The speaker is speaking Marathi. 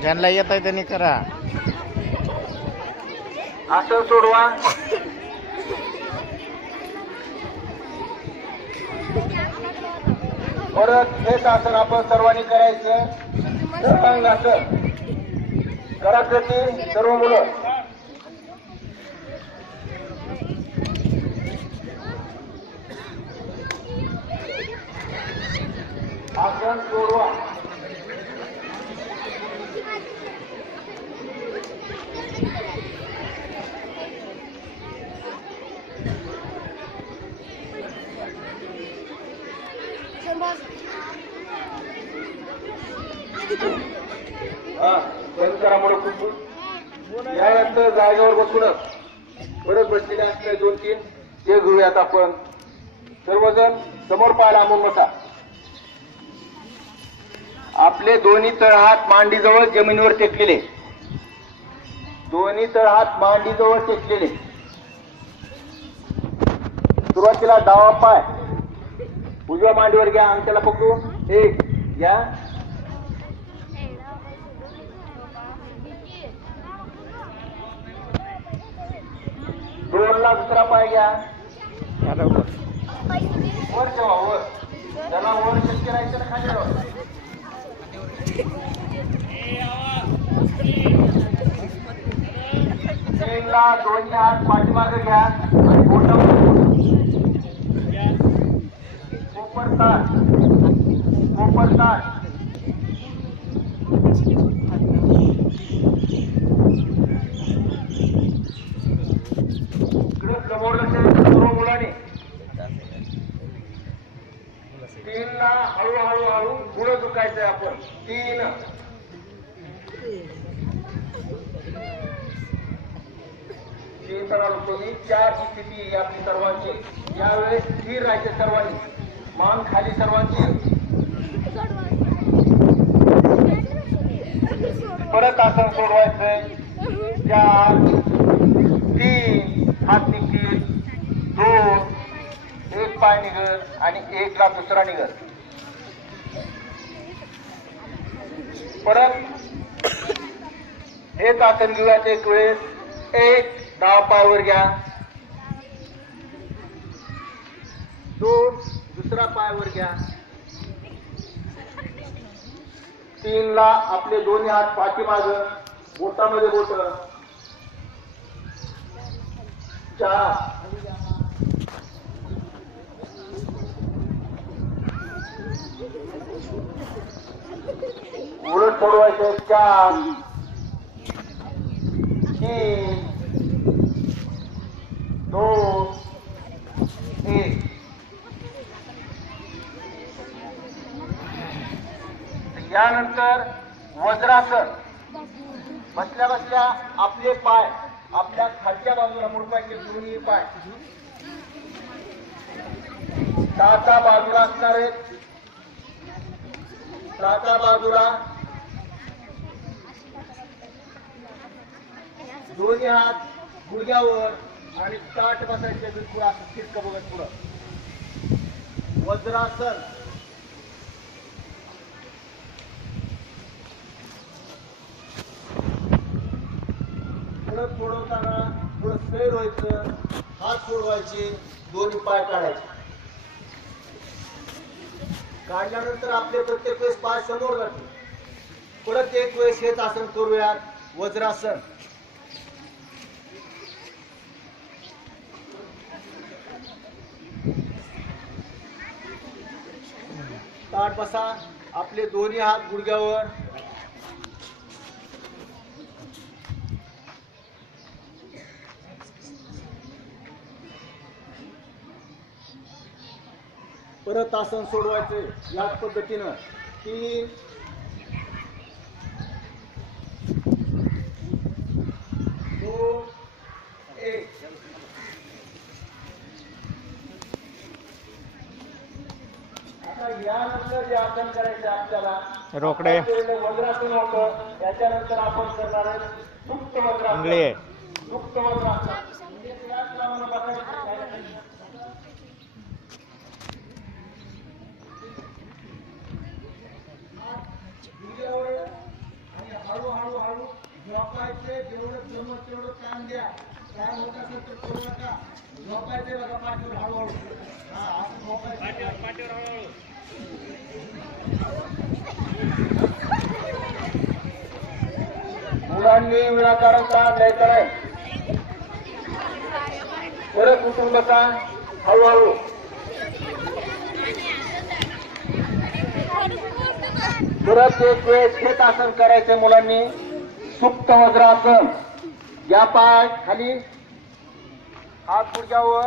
ज्यांना येत आहे त्यांनी करा. आसन सोडवा. परत हेच आसन आपण सर्वांनी करायचं. सर्वांगाचं घरासाठी सर्व मुलं आसन सोडवा. यानंतर जागेवर बसूनच परत बसलेले असले 2-3 ते घेऊयात आपण. सर्वजण समोर पाय लांबून बसा. आपले दोन्ही तळहात मांडीजवळ जमिनीवर टेकलेले. दोन्ही तळहात मांडीजवळ टेकलेले. सुरुवातीला डावा पाय उजव्या मांडीवर घ्या आणि त्याला पकडून 1 घ्या. 2 ला दुसरा पाय घ्या. वर ठेवा. वर त्याला वर शक्य राहायचं ना खाली ठेवा. 3 ला दोन्ही हात पाठीमागे घ्या आणि बोटावर पोपरताठ. पोपरताठ. समोर सर्व मुलांनी 3 ला हळूहळू पुढे झुकायचंय आपण. 3 तुम्ही 4 ची स्थिती आपली सर्वांची. यावेळेस स्थिर राहायचे सर्वांनी. मान खाली सर्वांची. परत आसन सोडवायचंय. 4 3 हात निघतील. 2 1 पाय निघत आणि 1 ला दुसरा निघत. परत हेच आसन घेऊयात एक वेळेस. 1 डावा पायावर घ्या. 2 दुसरा पायावर घ्या. 3 ला आपले दोन्ही हात पाठीमाग बोटामध्ये बोट. 4 उलट सोडवायचं. 4 3 2 1. यानंतर वज्रासन. बसल्या बसल्या आपले पाय आपल्या खालच्या बाजूला मुडपायचे. दोन्ही पाय टाचा बाजूला असणार आहेत. टाचा बाजूला. दोन्ही हात गुडघ्यावर आणि ताट बसायचे बिलकुल असं शिरक बघत पुढं. वज्रासन. पुढं सोडवताना थोडं सैर व्हायचं. हात सोडवायचे. दोन्ही पाय काढायचे. काढल्यानंतर आपले प्रत्येक वेळेस पाय समोर जाते. परत एक वेळेस हेच आसन करूयात. वज्रासन. ताट बसा. आपले दोन्ही हात गुडघ्यावर. परत आसन सोडवायचे याच पद्धतीनं. 3 2 1. आता यानंतर जे आसन करायचे आपल्याला रोकडे वज्रासन होतं. त्याच्यानंतर आपण करणार आहे सुप्त वज्रासन. सुप्त वज्रासन. झोपायचे जेवढं जमत तेवढं काम द्या. काय होत असेल तर करू नका. झोपायचे बघा पाठीवर हळूहळू. हा असं झोपायचं. पाठीवर हळूहळू. मुलांनी विनाकारण ताण द्यायचा नाही. परत उठून बसा हळूहळू. परत एक वेळेस हेच आसन करायचे मुलांनी. सुप्त वज्रासन. या पाय खाली हात गुडघ्यावर.